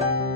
thank you